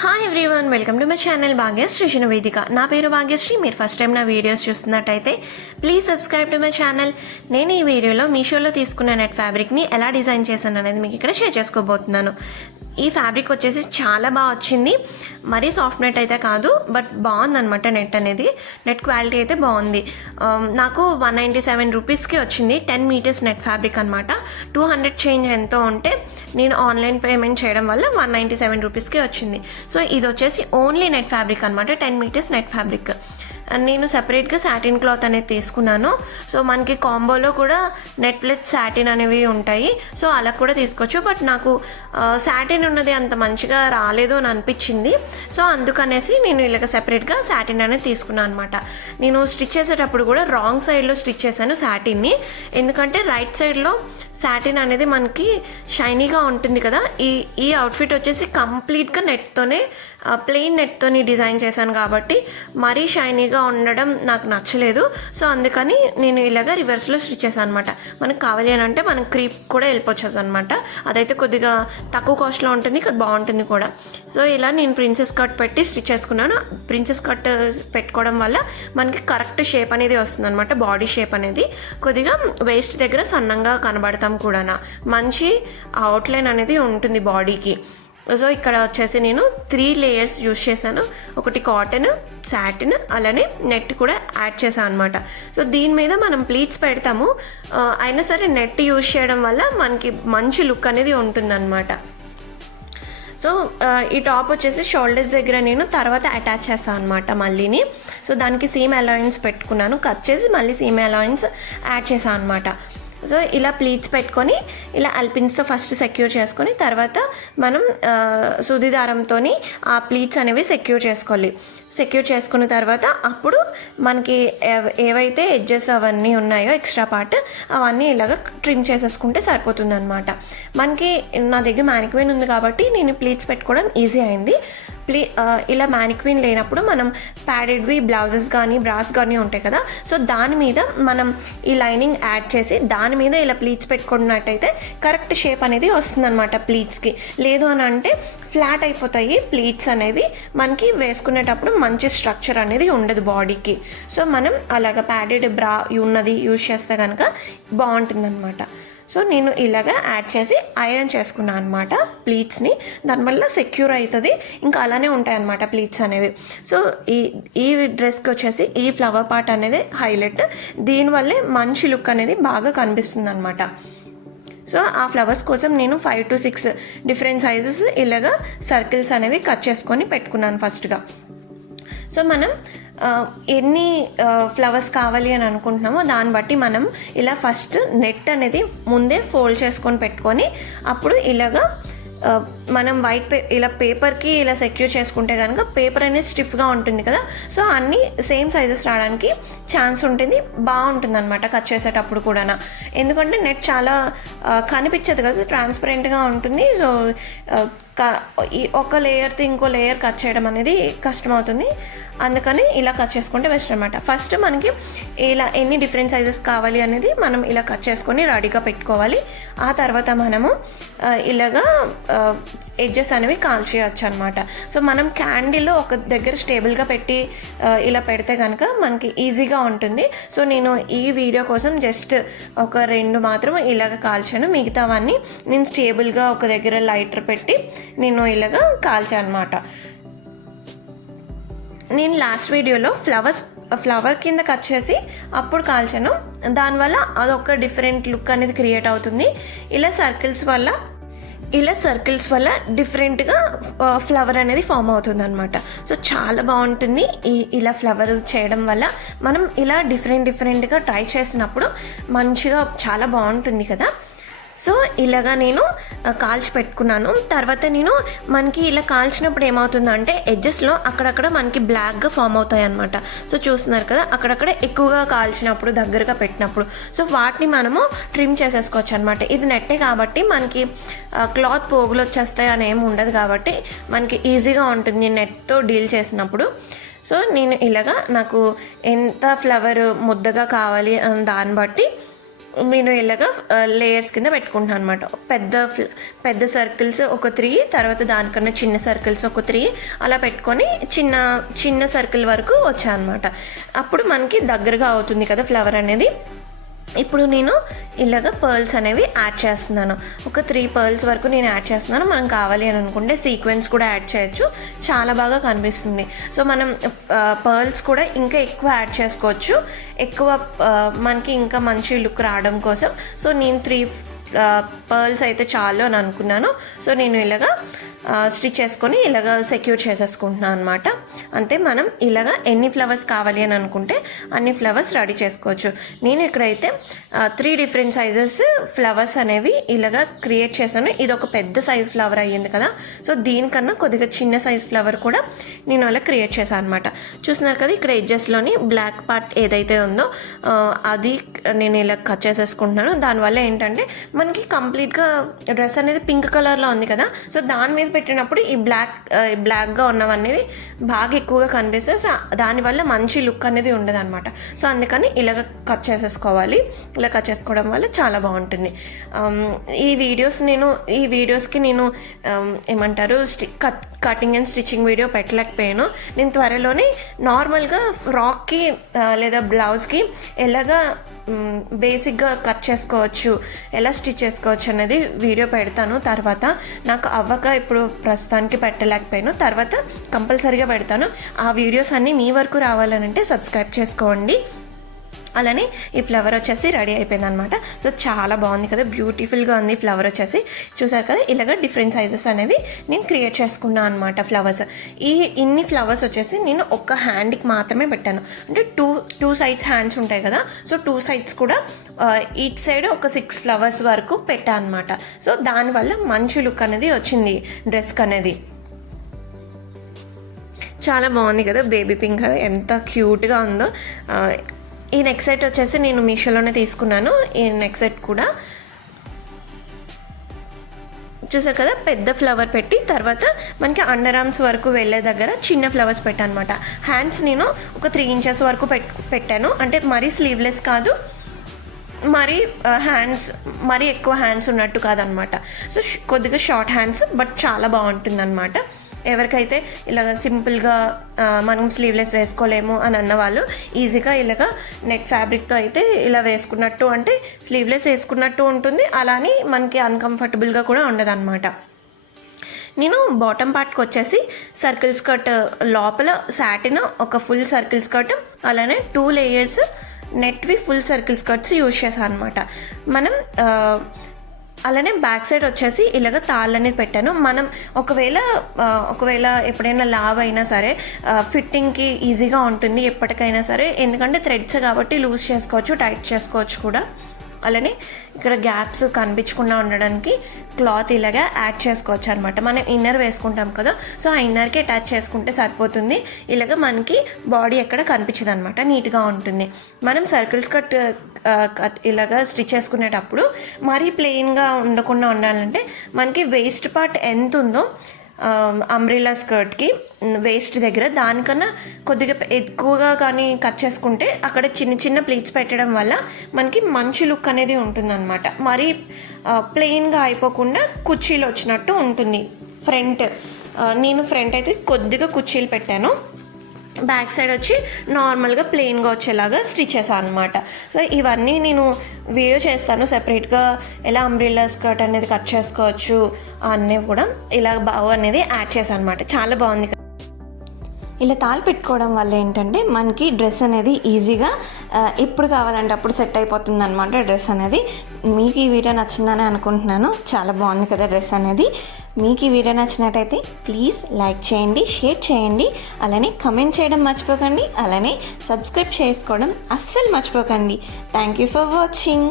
Hi everyone, welcome to my channel Bhagyashree Vedika. నా పేరు భాగ్యశ్రీ. మీరు ఫస్ట్ టైం నా వీడియోస్ చూస్తున్నట్టయితే please subscribe to my channel. నేను ఈ వీడియోలో మీషోలో తీసుకున్న నెట్ ఫ్యాబ్రిక్ని ఎలా డిజైన్ చేశాను అనేది మీకు ఇక్కడ షేర్ చేసుకోబోతున్నాను. ఈ ఫ్యాబ్రిక్ వచ్చేసి చాలా బాగా వచ్చింది. మరీ సాఫ్ట్ నెట్ అయితే కాదు, బట్ బాగుందనమాట. నెట్ క్వాలిటీ అయితే బాగుంది. నాకు 197 రూపీస్కి వచ్చింది. 10 మీటర్స్ నెట్ ఫ్యాబ్రిక్ అనమాట. 200 చేంజ్ ఎంతో ఉంటే నేను ఆన్లైన్ పేమెంట్ చేయడం వల్ల 197 రూపీస్కి వచ్చింది. సో ఇది వచ్చేసి ఓన్లీ నెట్ ఫ్యాబ్రిక్ అనమాట. 10 మీటర్స్ నెట్ ఫ్యాబ్రిక్. నేను సెపరేట్గా సాటిన్ క్లాత్ అనేది తీసుకున్నాను. సో మనకి కాంబోలో కూడా నెట్ ప్లస్ సాటిన్ అనేవి ఉంటాయి. సో అలా కూడా తీసుకోవచ్చు. బట్ నాకు సాటిన్ ఉన్నది అంత మంచిగా రాలేదు అని అనిపించింది. సో అందుకనేసి నేను ఇలాగ సెపరేట్గా సాటిన్ అనేది తీసుకున్నాను అనమాట. నేను స్టిచ్ చేసేటప్పుడు కూడా రాంగ్ సైడ్లో స్టిచ్ చేశాను సాటిన్ని. ఎందుకంటే రైట్ సైడ్లో సాటిన్ అనేది మనకి షైనీగా ఉంటుంది కదా. ఈ అవుట్ఫిట్ వచ్చేసి కంప్లీట్గా నెట్తోనే, ప్లెయిన్ నెట్తోని డిజైన్ చేశాను కాబట్టి మరీ షైనీగా ఉండడం నాకు నచ్చలేదు. సో అందుకని నేను ఇలాగ రివర్స్లో స్టిచ్ చేశాను అనమాట. మనకు కావాలి అని అంటే మనం క్రీప్ కూడా వెళ్ళిపోవచ్చు అనమాట. అదైతే కొద్దిగా తక్కువ కాస్ట్లో ఉంటుంది, బాగుంటుంది కూడా. సో ఇలా నేను ప్రిన్సెస్ కట్ పెట్టి స్టిచ్ చేసుకున్నాను. ప్రిన్సెస్ కట్ పెట్టుకోవడం వల్ల మనకి కరెక్ట్ షేప్ అనేది వస్తుంది అనమాట. బాడీ షేప్ అనేది కొద్దిగా వేస్ట్ దగ్గర సన్నంగా కనబడతాం కూడా. మంచి అవుట్లైన్ అనేది ఉంటుంది బాడీకి. సో ఇక్కడ వచ్చేసి నేను 3 లేయర్స్ యూజ్ చేశాను. ఒకటి కాటన్, సాటిన్, అలానే నెట్ కూడా యాడ్ చేశాను అనమాట. సో దీని మీద మనం ప్లీట్స్ పెడతాము. అయినా సరే నెట్ యూజ్ చేయడం వల్ల మనకి మంచి లుక్ అనేది ఉంటుందన్నమాట. సో ఈ టాప్ వచ్చేసి షోల్డర్స్ దగ్గర నేను తర్వాత అటాచ్ చేస్తాను అనమాట మళ్ళీని. సో దానికి సీమ్ అలవెన్స్ పెట్టుకున్నాను. కట్ చేసి మళ్ళీ సీమ్ అలవెన్స్ యాడ్ చేశాను అనమాట. సో ఇలా ప్లీట్స్ పెట్టుకొని ఇలా అల్పిన్స్తో ఫస్ట్ సెక్యూర్ చేసుకొని తర్వాత మనం సూది దారంతో ఆ ప్లీట్స్ అనేవి సెక్యూర్ చేసుకోవాలి. సెక్యూర్ చేసుకున్న తర్వాత అప్పుడు మనకి ఏవైతే ఎడ్జెస్ అవన్నీ ఉన్నాయో ఎక్స్ట్రా పార్ట్ అవన్నీ ఇలాగ ట్రిమ్ చేసేసుకుంటే సరిపోతుంది అనమాట. మనకి నా దగ్గర మ్యానిక్వీన్ ఉంది కాబట్టి నేను ప్లీట్స్ పెట్టుకోవడం ఈజీ అయింది. ఇలా మ్యానిక్వీన్ లేనప్పుడు మనం ప్యాడెడ్వి బ్లౌజెస్ కానీ బ్రాస్ కానీ ఉంటాయి కదా. సో దాని మీద మనం ఈ లైనింగ్ యాడ్ చేసి దాని మీద ఇలా ప్లీట్స్ పెట్టుకున్నట్టయితే కరెక్ట్ షేప్ అనేది వస్తుంది అనమాట ప్లీట్స్కి. లేదు అని అంటే ఫ్లాట్ అయిపోతాయి ప్లీట్స్ అనేవి. మనకి వేసుకునేటప్పుడు మంచి స్ట్రక్చర్ అనేది ఉండదు బాడీకి. సో మనం అలాగ ప్యాడెడ్ బ్రా ఉన్నది యూజ్ చేస్తే కనుక బాగుంటుంది అనమాట. సో నేను ఇలాగ యాడ్ చేసి ఐరన్ చేసుకున్నాను అనమాట ప్లీట్స్ని. దానివల్ల సెక్యూర్ అవుతుంది. ఇంకా అలానే ఉంటాయి అన్నమాట ప్లీట్స్ అనేవి. సో ఈ డ్రెస్కి వచ్చేసి ఈ ఫ్లవర్ పార్ట్ అనేది హైలైట్. దీనివల్లే మంచి లుక్ అనేది బాగా కనిపిస్తుంది అనమాట. సో ఆ ఫ్లవర్స్ కోసం నేను 5 to 6 డిఫరెంట్ సైజెస్ ఇలాగ సర్కిల్స్ అనేవి కట్ చేసుకొని పెట్టుకున్నాను ఫస్ట్గా. సో మనం ఎన్ని ఫ్లవర్స్ కావాలి అని అనుకుంటున్నామో దాన్ని బట్టి మనం ఇలా ఫస్ట్ నెట్ అనేది ముందే ఫోల్డ్ చేసుకొని పెట్టుకొని అప్పుడు ఇలాగా మనం ఇలా పేపర్కి ఇలా సెక్యూర్ చేసుకుంటే కనుక పేపర్ అనేది స్టిఫ్గా ఉంటుంది కదా. సో అన్నీ సేమ్ సైజెస్ రావడానికి ఛాన్స్ ఉంటుంది. బాగుంటుంది అనమాట కట్ చేసేటప్పుడు కూడా. ఎందుకంటే నెట్ చాలా కనిపించదు కదా, ట్రాన్స్పరెంట్గా ఉంటుంది. సో ఒక లేయర్తో ఇంకో లేయర్ కట్ చేయడం అనేది కష్టమవుతుంది. అందుకని ఇలా కట్ చేసుకుంటే బెస్ట్ అనమాట. ఫస్ట్ మనకి ఇలా ఎన్ని డిఫరెంట్ సైజెస్ కావాలి అనేది మనం ఇలా కట్ చేసుకొని రెడీగా పెట్టుకోవాలి. ఆ తర్వాత మనము ఇలాగా ఎడ్జెస్ అనేవి కాల్చేయచ్చు అనమాట. సో మనం క్యాండిల్లో ఒక దగ్గర స్టేబుల్గా పెట్టి ఇలా పెడితే కనుక మనకి ఈజీగా ఉంటుంది. సో నేను ఈ వీడియో కోసం జస్ట్ ఒక 2 మాత్రం ఇలాగ కాల్చాను. మిగతావన్నీ నేను స్టేబుల్గా ఒక దగ్గర లైటర్ పెట్టి నేను ఇలాగ కాల్చాను అనమాట. నేను లాస్ట్ వీడియోలో ఫ్లవర్ కింద కట్ చేసి అప్పుడు కాల్చాను. దానివల్ల అదొక డిఫరెంట్ లుక్ అనేది క్రియేట్ అవుతుంది. ఇలా సర్కిల్స్ వల్ల డిఫరెంట్గా ఫ్లవర్ అనేది ఫామ్ అవుతుంది అనమాట. సో చాలా బాగుంటుంది ఇలా ఫ్లవర్ చేయడం వల్ల. మనం ఇలా డిఫరెంట్గా ట్రై చేసినప్పుడు మంచిగా చాలా బాగుంటుంది కదా. సో ఇలాగా నేను కాల్చి పెట్టుకున్నాను. తర్వాత మనకి ఇలా కాల్చినప్పుడు ఏమవుతుందంటే ఎడ్జెస్లో అక్కడక్కడ మనకి బ్లాక్గా ఫామ్ అవుతాయి అనమాట. సో చూస్తున్నారు కదా, అక్కడక్కడ ఎక్కువగా కాల్చినప్పుడు దగ్గరగా పెట్టినప్పుడు సో వాటిని మనము ట్రిమ్ చేసేసుకోవచ్చు అనమాట. ఇది నెట్టే కాబట్టి మనకి క్లాత్ పోగులు వచ్చేస్తాయి అని ఏమి ఉండదు కాబట్టి మనకి ఈజీగా ఉంటుంది నెట్తో డీల్ చేసినప్పుడు. సో నేను ఇలాగా నాకు ఎంత ఫ్లవర్ ముద్దగా కావాలి అని దాన్ని బట్టి నేను ఇలాగా లేయర్స్ కింద పెట్టుకుంటున్నాను అనమాట. పెద్ద సర్కిల్స్ ఒక 3, తర్వాత దానికన్నా చిన్న సర్కిల్స్ ఒక 3 అలా పెట్టుకొని చిన్న సర్కిల్ వరకు వచ్చాయి అనమాట. అప్పుడు మనకి దగ్గరగా అవుతుంది కదా ఫ్లవర్ అనేది. ఇప్పుడు నేను ఇలాగ పర్ల్స్ అనేవి యాడ్ చేస్తున్నాను. ఒక 3 పర్ల్స్ వరకు నేను యాడ్ చేస్తున్నాను. మనం కావాలి అని అనుకుంటే సీక్వెన్స్ కూడా యాడ్ చేయొచ్చు, చాలా బాగా కనిపిస్తుంది. సో మనం పర్ల్స్ కూడా ఇంకా ఎక్కువ యాడ్ చేసుకోవచ్చు, ఎక్కువ మనకి ఇంకా మంచి లుక్ రావడం కోసం. సో నేను 3 పర్ల్స్ అయితే చాలు అని అనుకున్నాను. సో నేను ఇలాగా స్టిచ్ చేసుకొని ఇలాగ సెక్యూర్ చేసేసుకుంటున్నాను అనమాట. అంతే, మనం ఇలాగ ఎన్ని ఫ్లవర్స్ కావాలి అని అనుకుంటే అన్ని ఫ్లవర్స్ రెడీ చేసుకోవచ్చు. నేను ఇక్కడైతే 3 డిఫరెంట్ సైజెస్ ఫ్లవర్స్ అనేవి ఇలాగ క్రియేట్ చేశాను. ఇది ఒక పెద్ద సైజ్ ఫ్లవర్ అయ్యింది కదా, సో దీనికన్నా కొద్దిగా చిన్న సైజ్ ఫ్లవర్ కూడా నేను అలా క్రియేట్ చేశాను అనమాట. చూస్తున్నారు కదా, ఇక్కడ ఎడ్జెస్లోని బ్లాక్ పార్ట్ ఏదైతే ఉందో అది నేను ఇలా కట్ చేసేసుకుంటున్నాను. దానివల్ల ఏంటంటే మనకి కంప్లీట్గా డ్రెస్ అనేది పింక్ కలర్లో ఉంది కదా, సో దాని మీద పెట్టినప్పుడు ఈ బ్లాక్గా ఉన్నవనేవి బాగా ఎక్కువగా కనిపిస్తాయి. సో దానివల్ల మంచి లుక్ అనేది ఉండదు అనమాట. సో అందుకని ఇలాగ కట్ చేసేసుకోవాలి. ఇలా కట్ చేసుకోవడం వల్ల చాలా బాగుంటుంది. ఈ వీడియోస్కి నేను ఏమంటారు కటింగ్ అండ్ స్టిచ్చింగ్ వీడియో పెట్టలేకపోయాను. నేను త్వరలోనే నార్మల్గా ఫ్రాక్కి లేదా బ్లౌజ్కి ఎలాగా బేసిక్గా కట్ చేసుకోవచ్చు, ఎలా స్టిచ్ చేసుకోవచ్చు అనేది వీడియో పెడతాను. తర్వాత నాకు అవ్వక ఇప్పుడు ప్రస్తుతానికి పెట్టలేకపోయాను, తర్వాత కంపల్సరీగా పెడతాను. ఆ వీడియోస్ అన్నీ మీ వరకు రావాలనంటే సబ్స్క్రైబ్ చేసుకోండి. అలానే ఈ ఫ్లవర్ వచ్చేసి రెడీ అయిపోయింది అనమాట. సో చాలా బాగుంది కదా, బ్యూటిఫుల్గా ఉంది ఫ్లవర్ వచ్చేసి. చూసారు కదా, ఇలాగ డిఫరెంట్ సైజెస్ అనేవి నేను క్రియేట్ చేసుకున్నాను అనమాట ఫ్లవర్స్. ఇన్ని ఫ్లవర్స్ వచ్చేసి నేను ఒక హ్యాండ్కి మాత్రమే పెట్టాను. అంటే టూ సైడ్స్ హ్యాండ్స్ ఉంటాయి కదా, సో 2 సైడ్స్ కూడా ఈచ్ సైడ్ ఒక 6 ఫ్లవర్స్ వరకు పెట్టాను అనమాట. సో దానివల్ల మంచి లుక్ అనేది వచ్చింది డ్రెస్కి అనేది. చాలా బాగుంది కదా, బేబీ పింక్ ఎంత క్యూట్గా ఉందో. ఈ నెక్ సెట్ వచ్చేసి నేను మీషోలోనే తీసుకున్నాను. ఈ నెక్ సెట్ కూడా చూసారు కదా, పెద్ద ఫ్లవర్ పెట్టి తర్వాత మనకి అండర్ ఆర్మ్స్ వరకు వెళ్ళే దగ్గర చిన్న ఫ్లవర్స్ పెట్టాను అనమాట. హ్యాండ్స్ నేను ఒక 3 ఇంచెస్ వరకు పెట్టాను. అంటే మరీ స్లీవ్లెస్ కాదు, మరీ ఎక్కువ హ్యాండ్స్ ఉన్నట్టు కాదనమాట. సో కొద్దిగా షార్ట్ హ్యాండ్స్, బట్ చాలా బాగుంటుంది అనమాట. ఎవరికైతే ఇలాగ సింపుల్గా మనం స్లీవ్లెస్ వేసుకోలేము అని అన్న వాళ్ళు ఈజీగా ఇలాగ నెట్ ఫ్యాబ్రిక్తో అయితే ఇలా వేసుకున్నట్టు, అంటే స్లీవ్లెస్ వేసుకున్నట్టు ఉంటుంది, అలానే మనకి అన్కంఫర్టబుల్గా కూడా ఉండదన్నమాట. నేను బాటమ్ పార్ట్కి వచ్చేసి సర్కిల్ స్కర్ట్, లోపల సాటిన్ ఒక ఫుల్ సర్కిల్ స్కర్ట్, అలానే 2 లేయర్స్ నెట్వి ఫుల్ సర్కిల్ స్కర్ట్స్ యూజ్ చేశాను అనమాట. మనం అలానే బ్యాక్ సైడ్ వచ్చేసి ఇలాగ తాళ్ళు అనేది పెట్టాను. మనం ఒకవేళ ఎప్పుడైనా లావ్ అయినా సరే ఫిట్టింగ్కి ఈజీగా ఉంటుంది ఎప్పటికైనా సరే, ఎందుకంటే థ్రెడ్స్ కాబట్టి లూజ్ చేసుకోవచ్చు, టైట్ చేసుకోవచ్చు కూడా. అలానే ఇక్కడ గ్యాప్స్ కనిపించకుండా ఉండడానికి క్లాత్ ఇలాగా యాడ్ చేసుకోవచ్చు అనమాట. మనం ఇన్నర్ వేసుకుంటాం కదా, సో ఆ ఇన్నర్కి అటాచ్ చేసుకుంటే సరిపోతుంది. ఇలాగ మనకి బాడీ ఎక్కడ కనిపించదు అనమాట, నీట్గా ఉంటుంది. మనం సర్కిల్స్ కట్ ఇలాగా స్టిచ్ చేసుకునేటప్పుడు మరీ ప్లెయిన్గా ఉండకుండా ఉండాలంటే మనకి వేస్ట్ పార్ట్ ఎంత ఉందో అంబ్రెల్లా స్కర్ట్కి వేస్ట్ దగ్గర దానికన్నా కొద్దిగా ఎక్కువగా కానీ కట్ చేసుకుంటే అక్కడ చిన్న చిన్న ప్లీట్స్ పెట్టడం వల్ల మనకి మంచి లుక్ అనేది ఉంటుందన్నమాట. మరీ ప్లెయిన్గా అయిపోకుండా కుర్చీలు వచ్చినట్టు ఉంటుంది. నేను ఫ్రంట్ అయితే కొద్దిగా కుర్చీలు పెట్టాను, బ్యాక్ సైడ్ వచ్చి నార్మల్గా ప్లెయిన్గా వచ్చేలాగా స్టిచ్ చేశాను అనమాట. సో ఇవన్నీ నేను వీడియో చేస్తాను సెపరేట్గా, ఎలా అంబ్రెల్లా స్కర్ట్ అనేది కట్ చేసుకోవచ్చు అన్నీ కూడా ఇలా బాగు అనేది యాడ్ చేశాను అనమాట. చాలా బాగుంది. ఇలా తాళ్ళు పెట్టుకోవడం వల్ల ఏంటంటే మనకి డ్రెస్ అనేది ఈజీగా ఎప్పుడు కావాలంటే అప్పుడు సెట్ అయిపోతుంది అనమాట డ్రెస్ అనేది. మీకు ఈ వీడియో నచ్చిందని అనుకుంటున్నాను. చాలా బాగుంది కదా డ్రెస్ అనేది. మీకు ఈ వీడియో నచ్చినట్టయితే ప్లీజ్ లైక్ చేయండి, షేర్ చేయండి, అలానే కమెంట్ చేయడం మర్చిపోకండి, అలానే సబ్స్క్రైబ్ చేసుకోవడం అస్సలు మర్చిపోకండి. Thank you for watching.